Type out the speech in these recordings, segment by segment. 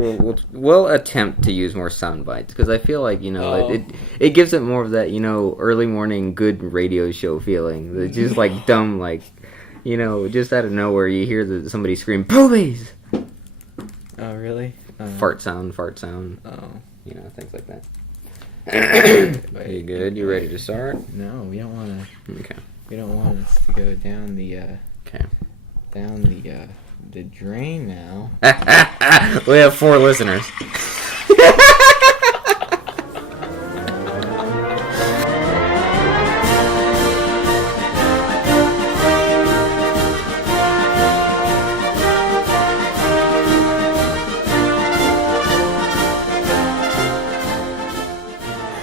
We'll attempt to use more sound bites because I feel like it gives it more of that early morning good radio show feeling. It's just like dumb, like just out of nowhere you hear somebody scream "Boobies!" Oh really? Fart sound. Oh. Things like that. Are you good? You ready to start? No, we don't want to. Okay. We don't want us to go down the Okay. down the drain now. We have 4 listeners.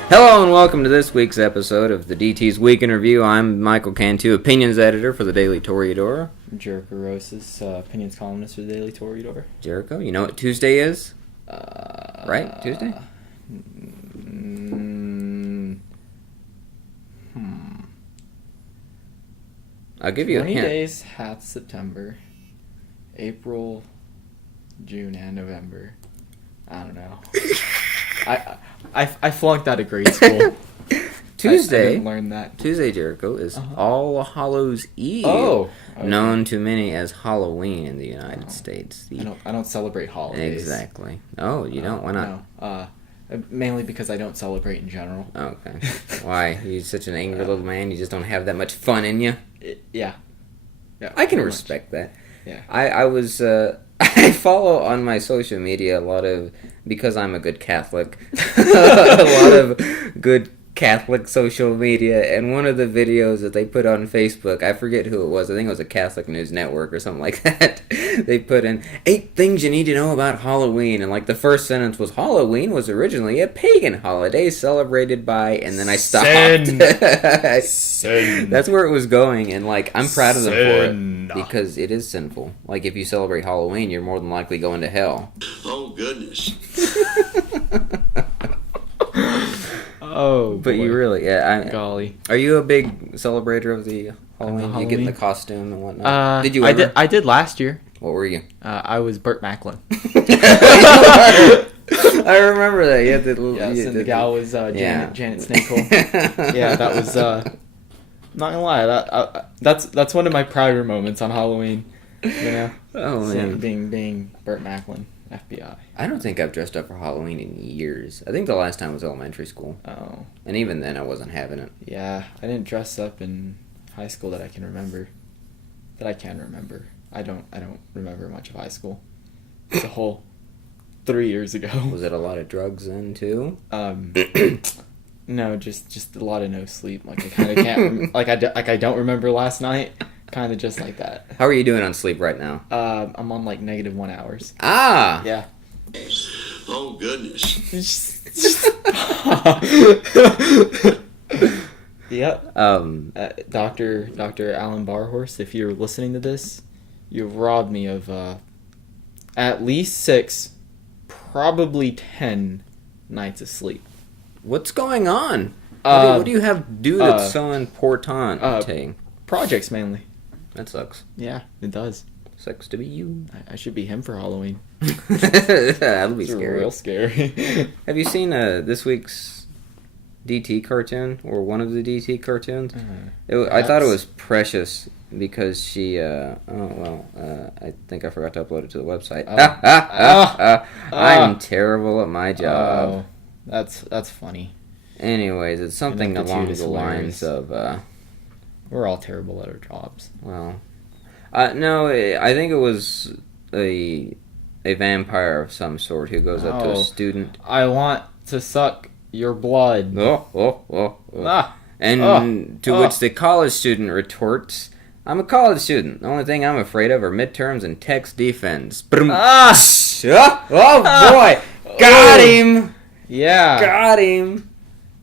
Hello and welcome to this week's episode of the DT's Week in Review. I'm Michael Cantu, opinions editor for the Daily Toreador. Jericho Rose's opinions columnist for the Daily Toreador. Jericho, you know what Tuesday is? Right? Tuesday? I'll give you a 20 hint. days hath September, April, June, and November. I don't know. I flunked out of grade school. Tuesday. I didn't learn that. Tuesday, Jericho, is All Hallows Eve. Oh, okay. Known to many as Halloween in the United States. I don't celebrate holidays. Exactly. Oh, you don't? Why not? No. Mainly because I don't celebrate in general. Okay. Why? You're such an angry little man. You just don't have that much fun in you. Yeah. I can respect that. Yeah. I was I follow on my social media a lot of, because I'm a good Catholic, a lot of good Catholic social media, and one of the videos that they put on Facebook, I forget who it was, I think it was a Catholic News Network or something like that, they put in 8 things you need to know about Halloween, and like the first sentence was, Halloween was originally a pagan holiday celebrated by, and then I stopped. Sin. That's where it was going, and like, I'm proud of them for it, because it is sinful. Like, if you celebrate Halloween, you're more than likely going to hell. Oh, goodness. Oh, but boy. You really, Golly. Are you a big celebrator of the Halloween? You get in the costume and whatnot. Did you ever? I did last year. What were you? I was Burt Macklin. I remember that. You had the little. Yes, and the gal was Janet Snakehole. Yeah, that was. Not gonna lie, that's one of my prouder moments on Halloween. You know. Oh man. Being Burt Macklin, FBI. I don't think I've dressed up for Halloween in years. I think the last time was elementary school. Oh. And even then, I wasn't having it. Yeah, I didn't dress up in high school that I can remember. I don't remember much of high school. It's a whole 3 years ago. Was it a lot of drugs then too? No, just a lot of no sleep. Like I kind of can't. I don't remember last night. Kind of just like that. How are you doing on sleep right now? I'm on like -1 hours. Ah. Yeah. Oh, goodness. Yep. Dr. Alan Barhorse, if you're listening to this, you've robbed me of at least 6, probably 10 nights of sleep. What's going on? What do you have to do that's so important? Projects mainly. That sucks. Yeah, it does. Sucks to be you. I should be him for Halloween. That'll be scary. Real scary. Have you seen this week's DT cartoon, or one of the DT cartoons? I thought it was precious because she. I think I forgot to upload it to the website. I'm terrible at my job. Oh, that's funny. Anyways, it's something along the lines of. We're all terrible at our jobs. Well, no, I think it was a vampire of some sort who goes up to a student. I want to suck your blood. And to which the college student retorts, I'm a college student. The only thing I'm afraid of are midterms and text defense. Boy! Got him! Yeah. Got him!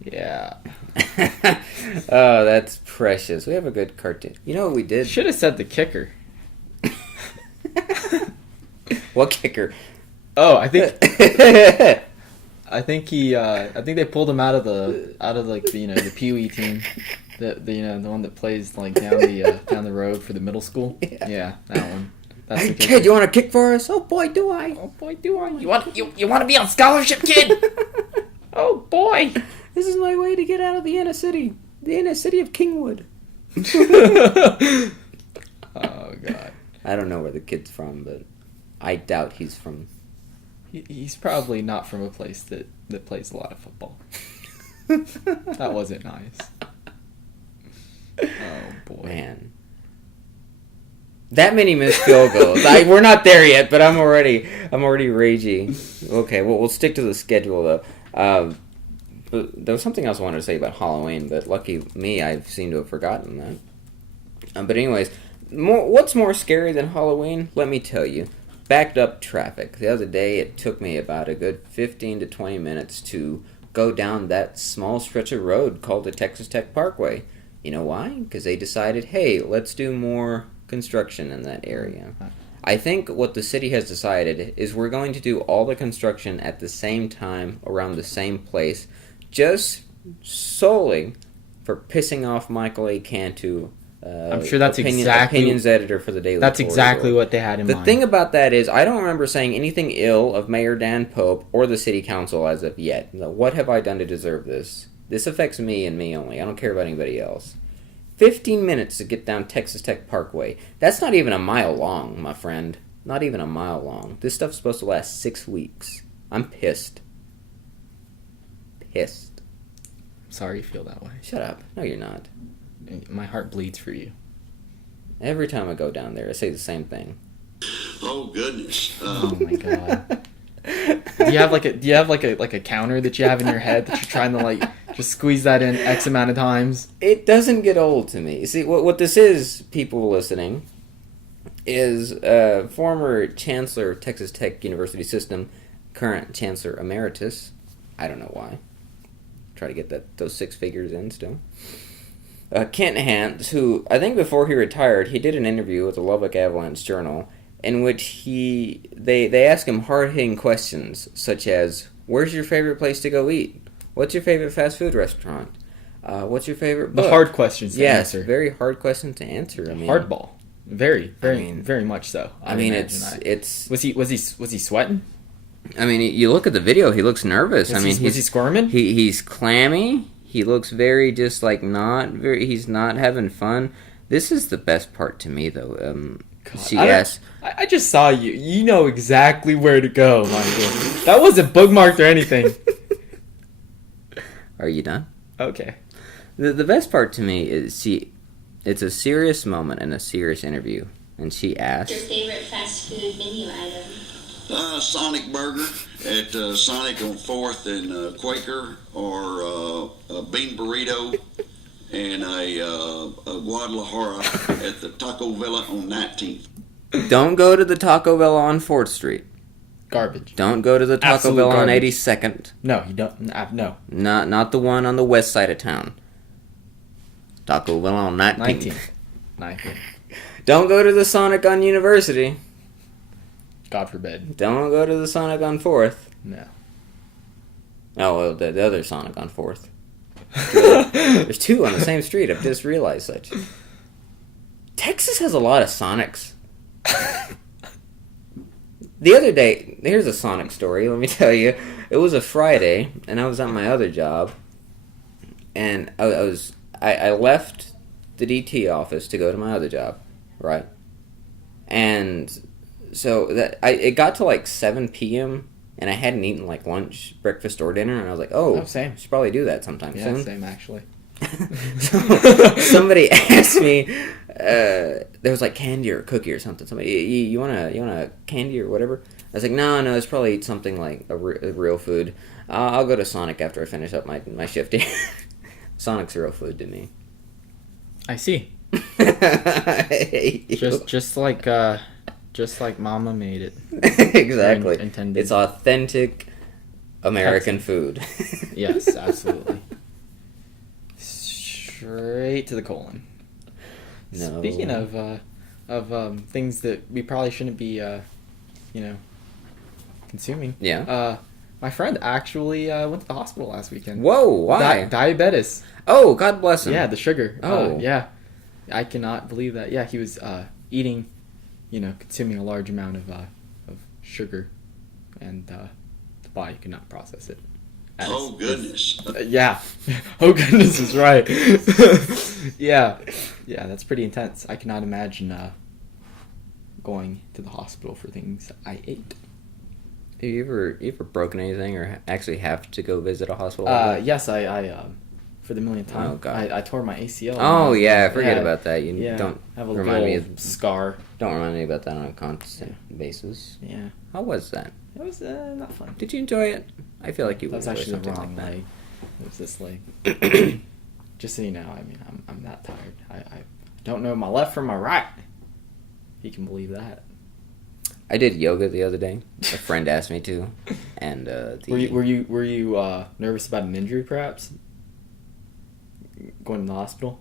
Yeah. Oh, that's precious. We have a good cartoon. You know what we did? Should have said the kicker. What kicker? Oh, I think I think they pulled him out of the the Pee Wee team. The one that plays like down the road for the middle school. Yeah. Yeah, that one. That's Hey the kid, you want to kick for us? Oh boy, do I! Oh boy, do I! You want to be on scholarship, kid? Oh boy! This is my way to get out of the inner city of Kingwood. Oh god. I don't know where the kid's from, but I doubt he's from. He's probably not from a place that plays a lot of football. That wasn't nice. Oh boy. Man. That many missed field goals. We're not there yet, but I'm already raging. Okay, well, we'll stick to the schedule though. But there was something else I wanted to say about Halloween, but lucky me, I seem to have forgotten that. But anyways, what's more scary than Halloween? Let me tell you. Backed up traffic. The other day, it took me about a good 15 to 20 minutes to go down that small stretch of road called the Texas Tech Parkway. You know why? Because they decided, hey, let's do more construction in that area. I think what the city has decided is we're going to do all the construction at the same time around the same place, just solely for pissing off Michael A. Cantu. I'm sure that's exactly opinions editor for the Daily. That's Toreador. exactly what they had in mind. The thing about that is, I don't remember saying anything ill of Mayor Dan Pope or the city council as of yet. What have I done to deserve this? This affects me and me only. I don't care about anybody else. 15 minutes to get down Texas Tech Parkway. That's not even a mile long, my friend. Not even a mile long. This stuff's supposed to last 6 weeks. I'm pissed. Pissed. Sorry you feel that way. Shut up. No, you're not. My heart bleeds for you. Every time I go down there, I say the same thing. Oh goodness. Oh my god. Do you have like a counter that you have in your head that you're trying to like just squeeze that in X amount of times? It doesn't get old to me. See, what this is, people listening, is former Chancellor of Texas Tech University System, current Chancellor Emeritus. I don't know why. Try to get those 6 figures in still. Kent Hance, who I think before he retired, he did an interview with the Lubbock Avalanche Journal in which they ask him hard-hitting questions such as, where's your favorite place to go eat? What's your favorite fast food restaurant? What's your favorite book? The hard questions to answer. Yes, very hard questions to answer. I mean, hardball. Very much so. I mean, it's. Was he sweating? I mean, you look at the video. He looks nervous. Was he squirming? He's clammy. He looks very just like not very. He's not having fun. This is the best part to me, though. God, I just saw you. You know exactly where to go, Michael. That wasn't bookmarked or anything. Are you done? Okay. The best part to me is it's a serious moment in a serious interview, and she asked, Your favorite fast food menu item? Sonic Burger at Sonic on 4th and Quaker, or a bean burrito and a Guadalajara at the Taco Villa on 19th. Don't go to the Taco Bell on 4th Street. Garbage. Don't go to the Taco Absolute Bell on garbage. 82nd. No, you don't. No. Not the one on the west side of town. Taco Bell on 19th. 19th. Don't go to the Sonic on University. God forbid. Don't go to the Sonic on 4th. No. Oh, well, the other Sonic on 4th. There's 2 on the same street. I've just realized such. Texas has a lot of Sonics. The other day, here's a Sonic story, let me tell you. It was a Friday, and I was at my other job, and I left the DT office to go to my other job, right? And so it got to like 7 p.m., and I hadn't eaten like lunch, breakfast, or dinner, and I was like, same. I should probably do that sometime soon. Yeah, same actually. So somebody asked me, there was like candy or a cookie or something. Somebody, you want a candy or whatever? I was like, no, it's probably something like a real food. I'll go to Sonic after I finish up my shift here. Sonic's real food to me. I see. Just like Mama made it. Exactly. Intended. It's authentic American food. Yes, absolutely. Straight to the colon. No. Speaking of things that we probably shouldn't be, consuming. Yeah. My friend actually went to the hospital last weekend. Whoa! Why? Diabetes. Oh, God bless him. Yeah, the sugar. Oh. Yeah. I cannot believe that. Yeah, he was eating consuming a large amount of sugar, and the body could not process it. Oh, goodness. Yeah. Oh, goodness is right. Yeah, that's pretty intense. I cannot imagine going to the hospital for things I ate. Have you ever broken anything or actually have to go visit a hospital? Yes, I for the millionth time. Oh, God. I tore my ACL. Oh, yeah, I forget about that. You don't have a remind me little scar. Don't remind me about that on a constant basis. Yeah. How was that? It was not fun. Did you enjoy it? I feel like you That would was enjoy actually the something wrong like that. leg. It was this leg. Just so you know, I mean, I'm that tired. I don't know my left from my right. If you can believe that. I did yoga the other day. A friend asked me to, and Were you nervous about an injury, perhaps? Going to the hospital?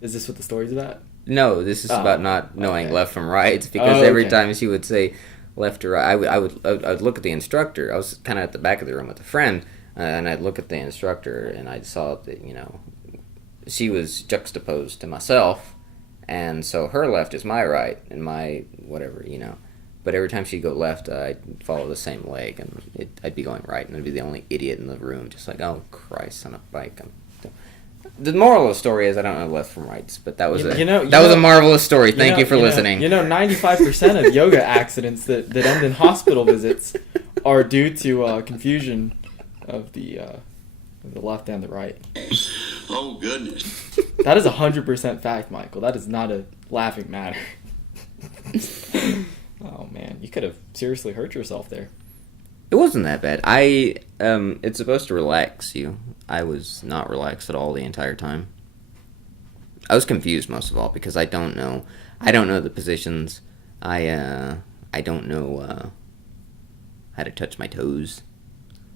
Is this what the story's about? No, this is about not knowing okay. left from right. Because every okay. time she would say left or right, I would look at the instructor. I was kind of at the back of the room with a friend, and I'd look at the instructor, and I saw that she was juxtaposed to myself, and so her left is my right, and my whatever. But every time she'd go left, I'd follow the same leg, and I'd be going right, and I'd be the only idiot in the room, just like, oh Christ, on a bike. The moral of the story is I don't know left from rights, but that was was a marvelous story. Thank you for listening. 95% of yoga accidents that end in hospital visits are due to confusion of the left and the right. Oh, goodness. That is 100% fact, Michael. That is not a laughing matter. Oh man, you could have seriously hurt yourself there. It wasn't that bad. It's supposed to relax you. I was not relaxed at all the entire time. I was confused most of all because I don't know the positions. I don't know how to touch my toes.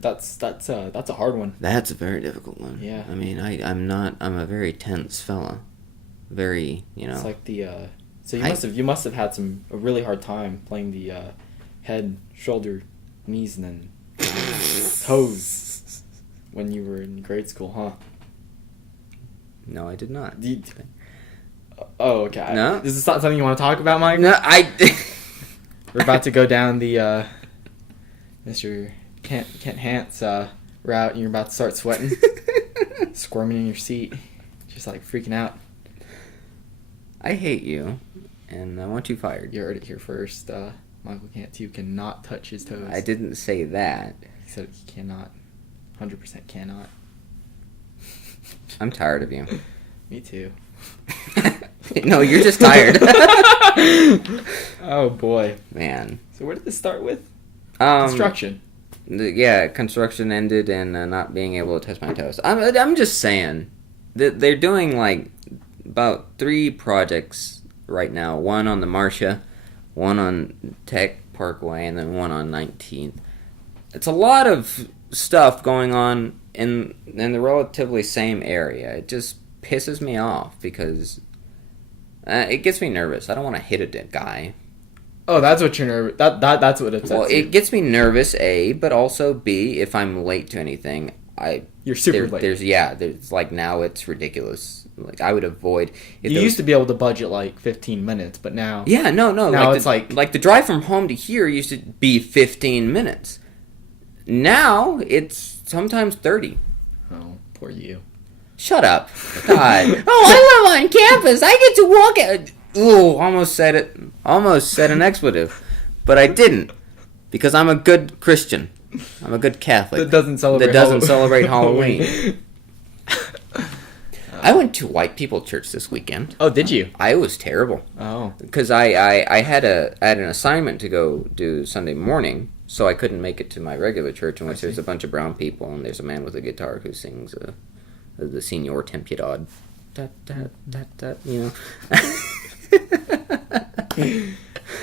That's a hard one. That's a very difficult one. Yeah. I mean, I'm a very tense fella. Very, It's like the so you must have had a really hard time playing the head, shoulder, knees, and then toes when you were in grade school, huh? No, I did not. Oh, okay. No? Is this not something you want to talk about, Mike? No, We're about to go down the Mr. Kent Hance route, and you're about to start sweating, squirming in your seat, just like freaking out. I hate you, and I want you fired. You heard it here first. Michael Kent, you cannot touch his toes. I didn't say that. He said he cannot. 100% cannot. I'm tired of you. Me too. No, you're just tired. Oh boy, man. So where did this start with? Construction. Construction ended and not being able to touch my toes. I'm just saying that they're doing like about 3 projects right now. One on the Marcia, one on Tech Parkway, and then one on 19th. It's a lot of stuff going on in the relatively same area. It just pisses me off because it gets me nervous. I don't want to hit a dead guy. Oh, that's what you're nervous. That's what upsets you. Well, it gets me nervous, A, but also B, if I'm late to anything, you're super late. There's like now it's ridiculous. Like I would avoid. You used to be able to budget like 15 minutes, but now. Yeah, no. Now it's like the drive from home to here used to be 15 minutes. Now it's sometimes 30. Oh, poor you. Shut up. God. Oh, I live on campus. I get to walk out. Ooh, almost said it. Almost said an expletive. But I didn't. Because I'm a good Christian. I'm a good Catholic. That doesn't celebrate Halloween. I went to white people church this weekend. Oh, did you? I was terrible. Oh. Because I had an assignment to go do Sunday morning, so I couldn't make it to my regular church in which there's a bunch of brown people and there's a man with a guitar who sings the Signor Tempiadad.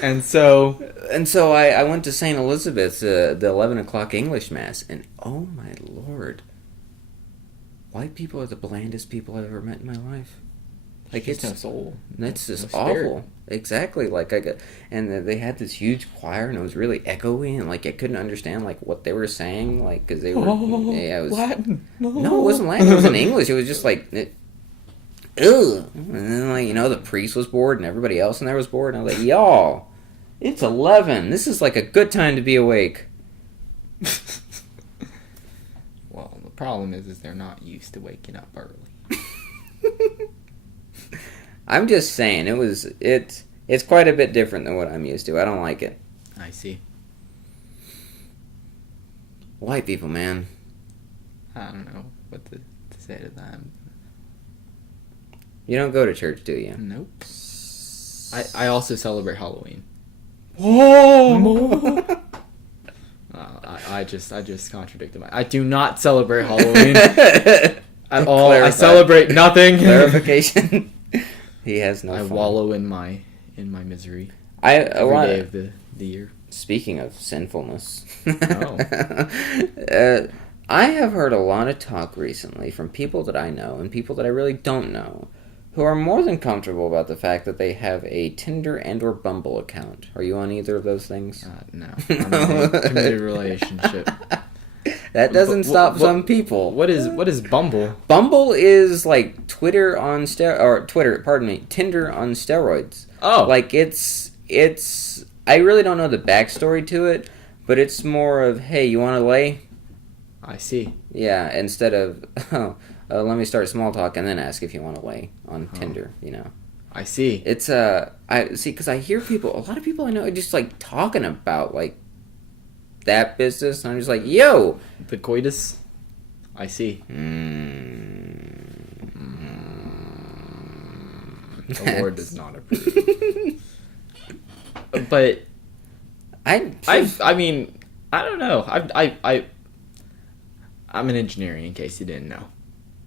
And so I went to St. Elizabeth's, the 11 o'clock English Mass, and oh my Lord, white people are the blandest people I've ever met in my life. Like it's no soul. That's just no awful. Exactly. Like they had this huge choir, and it was really echoey, and like I couldn't understand like what they were saying, like because they were it was Latin. No, it wasn't Latin. It was in English. It was just like ugh. And then like the priest was bored, and everybody else in there was bored, and I was like, y'all, It's 11. This is like a good time to be awake. Well, the problem is they're not used to waking up early. I'm just saying, it's quite a bit different than what I'm used to. I don't like it. I see. White people, man. I don't know what to say to them. You don't go to church, do you? Nope. I also celebrate Halloween. Whoa! I just contradicted I do not celebrate Halloween at all. I celebrate nothing. Clarification. He has no. I fun. wallow in my misery. Every day of the year. Speaking of sinfulness, Oh. I have heard a lot of talk recently from people that I know and people that I really don't know, who are more than comfortable about the fact that they have a Tinder and or Bumble account. Are you on either of those things? No. I'm in a committed relationship. That doesn't stop some people. What is Bumble? Bumble is like Tinder on steroids. Oh. Like it's I really don't know the backstory to it, but it's more of, hey, you want to lay? I see. Yeah, instead of let me start small talk and then ask if you want to lay on Tinder, you know. I see. It's I see, because I hear a lot of people I know are just like talking about like that business, and I'm just like, yo, The coitus. I see. The Lord does not approve. But I mean, I don't know. I'm an engineer, in case you didn't know,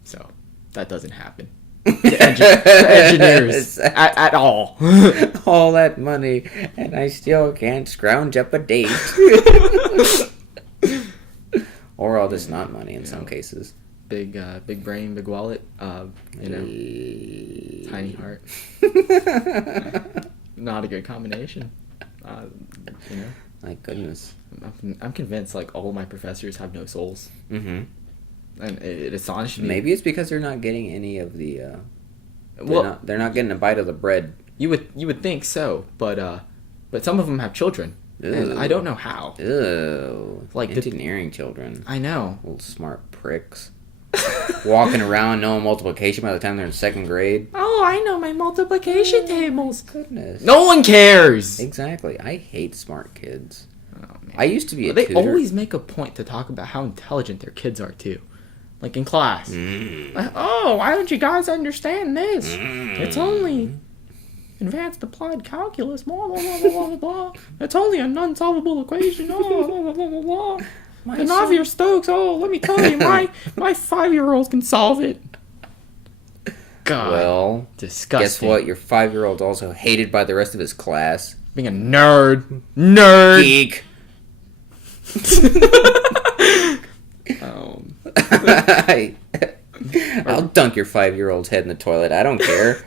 so that doesn't happen. Engineers at all. All that money, and I still can't scrounge up a date. Or all this not money in some cases. Big brain, big wallet. Tiny heart. Not a good combination. My goodness. I'm convinced like all my professors have no souls. Mm-hmm. And it astonished me. Maybe it's because they're not getting any of the. They're not getting a bite of the bread. You would think so, but some of them have children, and I don't know how. Ew. Like engineering children. I know. Little smart pricks. Walking around knowing multiplication by the time they're in second grade. Oh, I know my multiplication tables. Goodness. No one cares. Exactly. I hate smart kids. Oh, man. I used to be a They tutor. always make a point to talk about how intelligent their kids are too. Like in class. Like, oh, why don't you guys understand this? It's only advanced applied calculus, blah, blah, blah, blah, blah, blah. It's only an unsolvable equation, oh, blah, blah, blah, blah, blah. The Navier-Stokes, oh, let me tell you, my 5-year-olds can solve it. God. Well, disgusting. guess what? Your 5-year-old's also hated by the rest of his class. Being a nerd. Geek. I'll dunk your 5-year-old's head in the toilet. I don't care.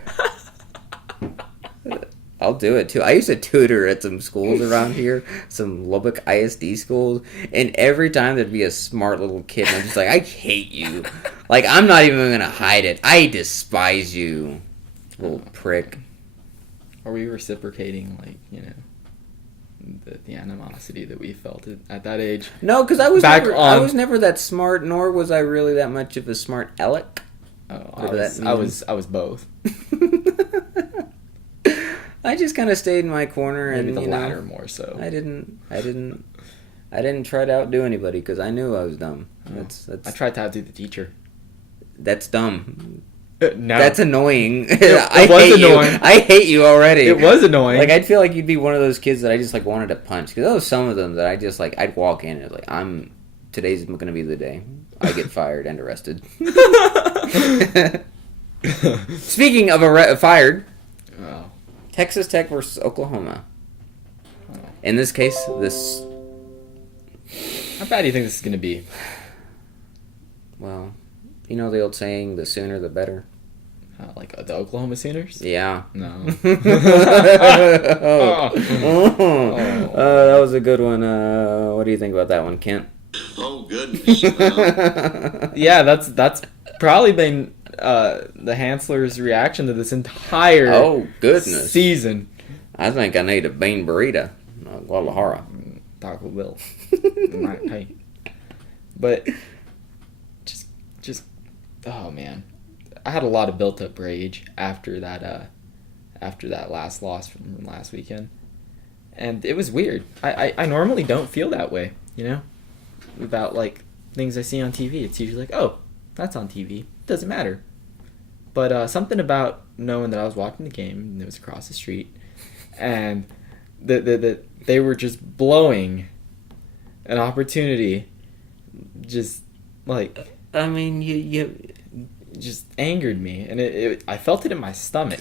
I'll do it too. I used to tutor at some schools around here, some Lubbock ISD schools, and every time there'd be a smart little kid, and I'm just like, I hate you. Like, I'm not even gonna hide it. I despise you, little prick. Are we reciprocating, like, the animosity that we felt at that age? No, because I was never that smart, nor was I really that much of a smart aleck. Oh, I was both. I just kind of stayed in my corner, Maybe and the latter more so. I didn't try to outdo anybody because I knew I was dumb. That's I tried to outdo the teacher. That's dumb. No, that's annoying. It was annoying. I hate you already. It was annoying. Like, I'd feel like you'd be one of those kids that I just like wanted to punch, because there was some of them that I just like, I'd walk in and like, today's gonna be the day I get fired and arrested. Speaking of fired. Oh. Texas Tech versus Oklahoma. In this case, How bad do you think this is going to be? Well, you know the old saying, the sooner the better? Like the Oklahoma Sooners? Yeah. No. That was a good one. What do you think about that one, Kent? Oh, goodness. Yeah, that's probably been the Hanslers' reaction to this entire goodness season. I think I need a bean burrito. Guadalajara. Taco Bell. Might pay. But just oh man, I had a lot of built up rage after that last loss from last weekend, and it was weird. I normally don't feel that way, you know, about like things I see on TV. It's usually like, oh, that's on TV. It doesn't matter. But something about knowing that I was watching the game and it was across the street, and that they were just blowing an opportunity, just like, I mean, you just angered me, and I felt it in my stomach.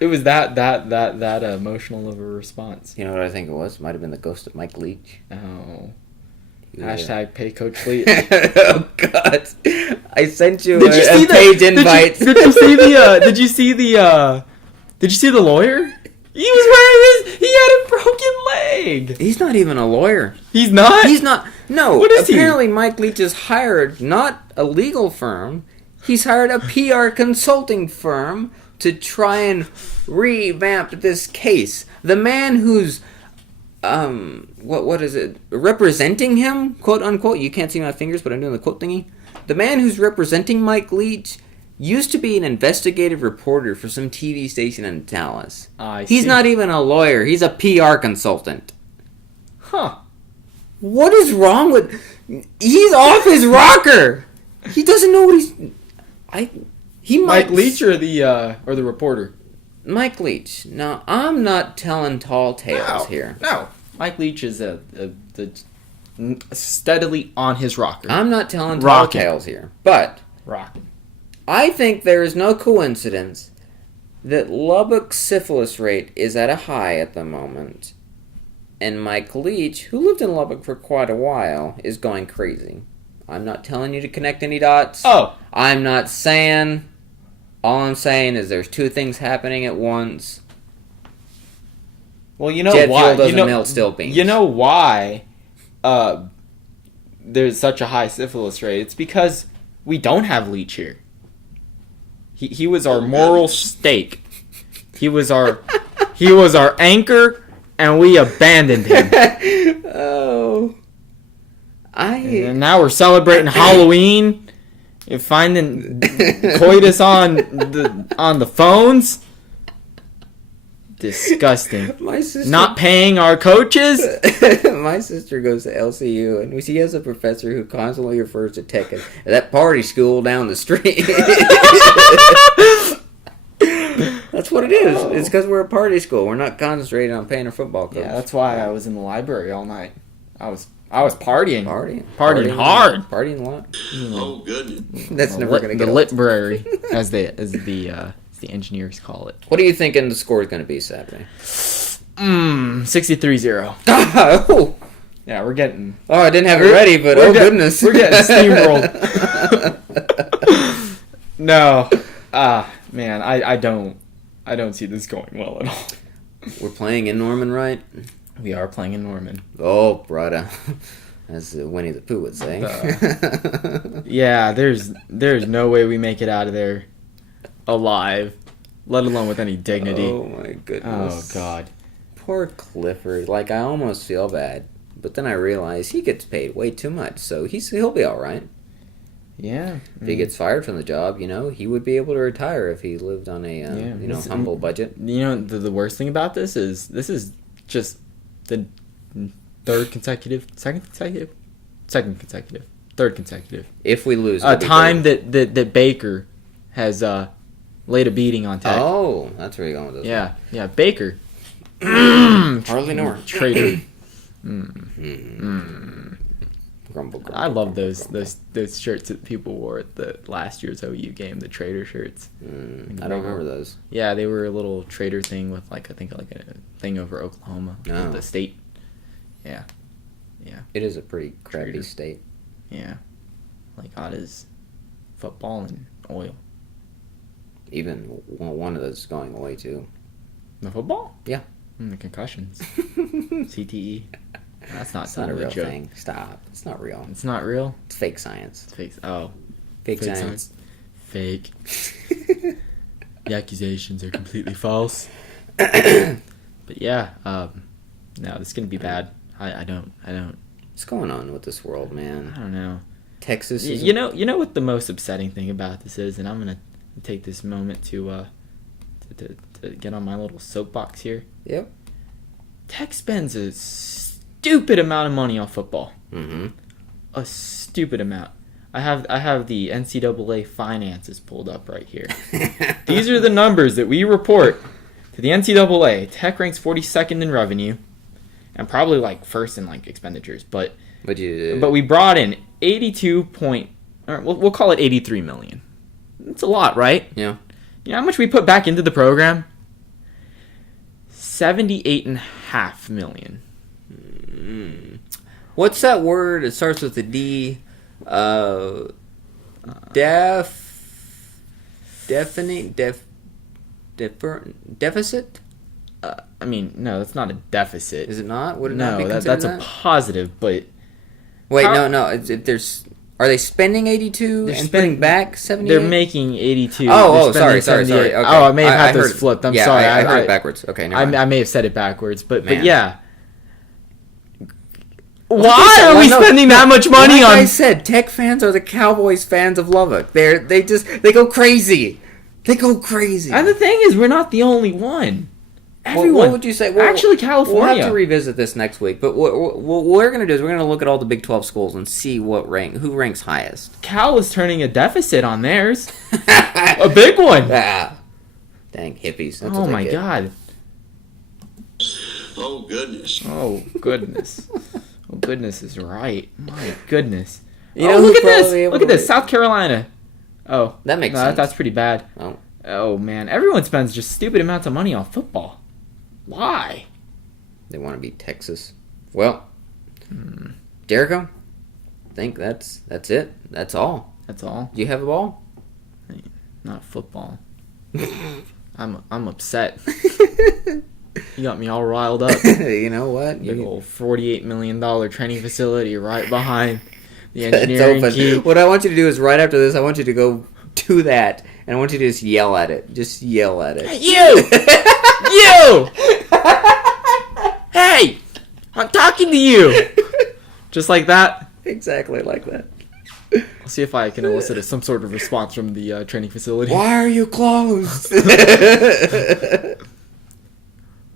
It was that emotional of a response. know what I think it was? Might have been the ghost of Mike Leach. Oh. Yeah. Hashtag pay Coach Fleet. Oh God! I sent you Did you see a page invite. Did you see the lawyer? He had a broken leg. He's not even a lawyer. He's not? He's not. No. What is he? Apparently, Mike Leach has hired not a legal firm. He's hired a PR consulting firm to try and revamp this case. The man who's what is it? Representing him, quote unquote. You can't see my fingers, but I'm doing the quote thingy. The man who's representing Mike Leach used to be an investigative reporter for some TV station in Dallas. He's not even a lawyer. He's a PR consultant. Huh. What is wrong with... He's off his rocker. He doesn't know what he's... Mike Leach or the reporter? Mike Leach. Now, I'm not telling tall tales here. No. Mike Leach is steadily on his rocker. I'm not telling tall tales here. But Rocking. I think there is no coincidence that Lubbock's syphilis rate is at a high at the moment, and Mike Leach, who lived in Lubbock for quite a while, is going crazy. I'm not telling you to connect any dots. Oh. I'm not saying... All I'm saying is there's two things happening at once. Well, you know Jet why? fuel doesn't melt steel beams. You know why there's such a high syphilis rate? It's because we don't have Leach here. He was our moral stake. He was our anchor, and we abandoned him. And now we're celebrating Halloween. And finding coitus on the phones. Disgusting. My sister, not paying our coaches. My sister goes to LCU, and she has a professor who constantly refers to Tech as that party school down the street. That's what it is. It's because we're a party school. We're not concentrating on paying our football coach. Yeah, that's why I was in the library all night. I was partying. Partying hard. Partying a lot. Oh, goodness. That's never going to get the old. library, as the engineers call it. What are you thinking the score is going to be Saturday? 63-0. Oh, Yeah, we're getting... oh, I didn't have it ready, but goodness. We're getting steamrolled. No. Man, I don't see this going well at all. We're playing in Norman, right? We are playing in Norman. Oh, brother. As Winnie the Pooh would say. Yeah, there's no way we make it out of there alive, let alone with any dignity. Oh, my goodness. Oh, God. Poor Clifford. Like, I almost feel bad. But then I realize he gets paid way too much, so he'll be all right. Yeah. If he gets fired from the job, he would be able to retire if he lived on a humble budget. You know, the worst thing about this is just the third consecutive. If we lose, a time that Baker has laid a beating on Tech. Oh, that's where you're going with this. Yeah, Baker. Hardly know her. Traitor. Grumble. I love those shirts that people wore at the last year's OU game, the traitor shirts. I don't remember those. Yeah, they were a little traitor thing with I think a thing over Oklahoma, the state. Yeah. It is a pretty crappy state. Yeah, all is football and oil. Even one of those is going away too. The football? Yeah. And the concussions. CTE. That's not a real joke. thing. Stop. It's not real. It's not real? It's fake science. It's fake. Oh. Fake science. Fake. The accusations are completely false. But yeah, no, this is gonna be bad. I don't. What's going on with this world, I man? don't know. Texas is... You know what the most upsetting thing about this is, and I'm gonna take this moment to get on my little soapbox here. Yep. Tech spends a stupid amount of money on football. Mm-hmm. A stupid amount. I have the NCAA finances pulled up right here. These are the numbers that we report to the NCAA. Tech ranks 42nd in revenue, and probably like first in like expenditures. But we brought in we'll call it 83 million. That's a lot, right? Yeah. You know how much we put back into the program? 78.5 million. What's that word? It starts with a D. Deficit? I mean, no, that's not a deficit. Is it not? Would it No, not be that's considered a positive, but... Wait, How- no. There's... Are they spending 82 They're and putting spending- back 78? They're making 82. Oh, They're spending sorry. 78. Okay. Oh, I may have had those heard- flipped. I'm yeah, sorry. I heard it backwards. Okay, never mind. I may have said it backwards, but Man. yeah. Like Why I said, are we no, spending that much money like on... I said, Tech fans are the Cowboys fans of Lubbock. They go crazy. They go crazy. And the thing is, we're not the only one. Well, Everyone. what would you say? Actually, We'll California. have to revisit this next week. But what we're going to do is we're going to look at all the Big 12 schools and see who ranks highest. Cal is turning a deficit on theirs. A big one. Ah, dang hippies. That's Oh what they my get. god. Oh, goodness. Oh goodness. Oh goodness is right. My goodness. You know Oh, look who's at this. probably able Look to at this. win? South Carolina. Oh, That makes no, sense. That's pretty bad. Oh. Oh man, everyone spends just stupid amounts of money on football. Why? They want to beat Texas. Well, Jericho, I think that's it. That's all. That's all. Do you have a ball? Not football. I'm upset. You got me all riled up. You know what? Big You- old $48 million training facility right behind the It's engineering open. key. What I want you to do is right after this, I want you to go to that, and I want you to just yell at it. Just yell at it. You! You! Hey! I'm talking to you! Just like that. Exactly like that. I'll see if I can elicit some sort of response from the training facility. Why are you closed?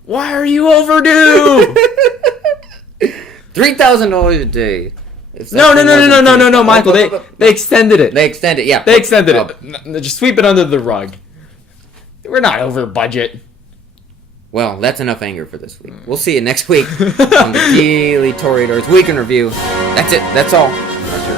Why are you overdue? $3,000 a day. If No, that thing wasn't finished- Michael. They extended it. They extended. Yeah, They extended Oh. it. Just sweep it under the rug. We're not over budget. Well, that's enough anger for this week. We'll see you next week on the Daily Toreadors Week in Review. That's it. That's all. That's your